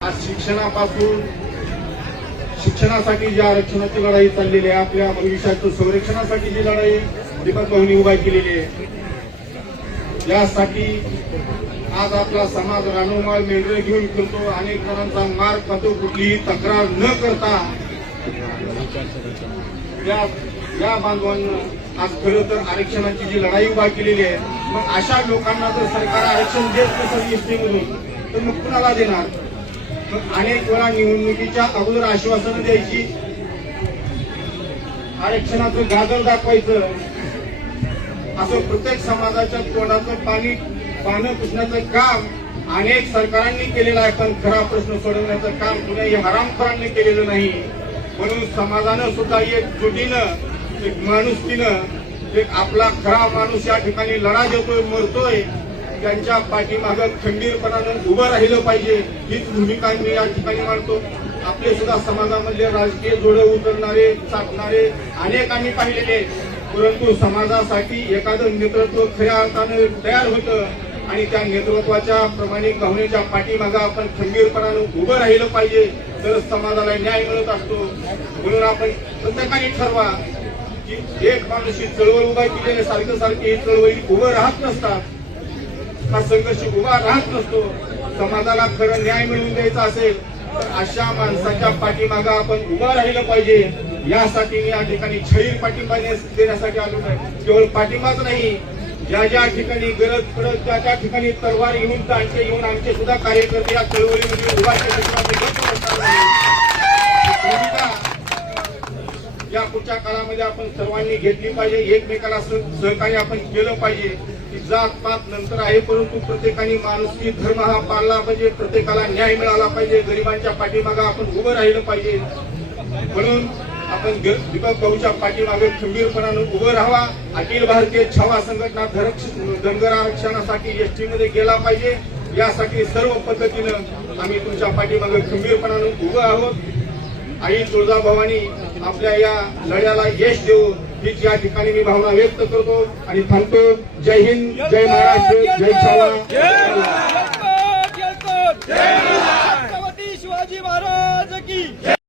आज शिक्षणासाठी जी आरक्षणाची लढाई चाललेली आहे, आपल्या भविष्याच्या संरक्षणासाठी जी लढाई दीपक भाऊंनी उभा केलेली आहे, यासाठी आज आपला समाज रानोमाळ मेंढरे घेऊन फिरतो, अनेक जणांचा मार खातो, कुठलीही तक्रार न करता या बांधवांना आज खरं तर आरक्षणाची जी लढाई उभा केलेली आहे, मग अशा लोकांना जर सरकार आरक्षण देत नसेल एसटीमधून तर मग कुणाला देणार? मग अनेक वेळा निवडणुकीच्या अगोदर आश्वासनं द्यायची, आरक्षणाचं गाजर दाखवायचं, असं प्रत्येक समाजाच्या तोंडाचं पानं पुसण्याचं काम अनेक सरकारांनी केलेलं आहे, पण खरा प्रश्न सोडवण्याचं काम कुणाही हरामखोरांनी केलेलं नाही. म्हणून समाजानं सुद्धा एकजुटीनं, एक माणुसकीनं, एक आपला खरा माणूस या ठिकाणी लढा देतोय, मरतोय, त्यांच्या पाठीमागं खंबीरपणानं उभं राहिलं पाहिजे, हीच भूमिका मी या ठिकाणी मांडतो. आपले सुद्धा समाजामधले राजकीय जोडे उतरणारे, चाटणारे अनेकांनी पाहिलेले, परंतु समाजासाठी एखादं नेतृत्व खऱ्या अर्थानं तयार होतं आणि त्या नेतृत्वाच्या प्रमाणिक भावनेच्या पाठीमागं आपण खंबीरपणानं उभं राहिलं पाहिजे, तर समाजाला न्याय मिळत असतो. म्हणून आपण प्रत्येकाने ठरवा की एक माणूस ही चळवळ उभा केलेली, सारखी चळवळी उभं राहत नसतात, हा संघर्ष उभा राहत नसतो. समाजाला खरं न्याय मिळवून द्यायचा असेल तर अशा माणसाच्या पाठीमागं आपण उभं राहिलं पाहिजे. यासाठी मी या ठिकाणी छळीर पाठिंबा देण्यासाठी आलो नाही. केवळ पाठिंबाच नाही, ज्या ठिकाणी गरज पडत त्या ठिकाणी तलवार घेऊन दांडे घेऊन आमचे सुद्धा कार्यकर्ते या चळवळीमध्ये उभा या पुढच्या काळामध्ये आपण सर्वांनी घेतली पाहिजे. एकमेकाला सहकार्य आपण केलं पाहिजे. जात पात नंतर आहे, परंतु प्रत्येकाने माणुसकी धर्म हा पाळला पाहिजे, प्रत्येकाला न्याय मिळाला पाहिजे, गरिबांच्या पाठीमागे आपण उभं राहिलं पाहिजे. म्हणून आपण दीपक भाऊच्या पाठीमागे खंबीरपणानं उभं राहावा. अखिल भारतीय छावा संघटना धनगर आरक्षणासाठी एसटी मध्ये गेला पाहिजे, यासाठी सर्व पद्धतीनं आम्ही तुमच्या पाठीमागे खंबीरपणानं उभं आहोत. आई तुळजाभवानी आपल्या या लढ्याला यश देऊ, हीच या ठिकाणी मी भावना व्यक्त करतो आणि थांबतो. जय हिंद, जय महाराष्ट्र, जय छावा.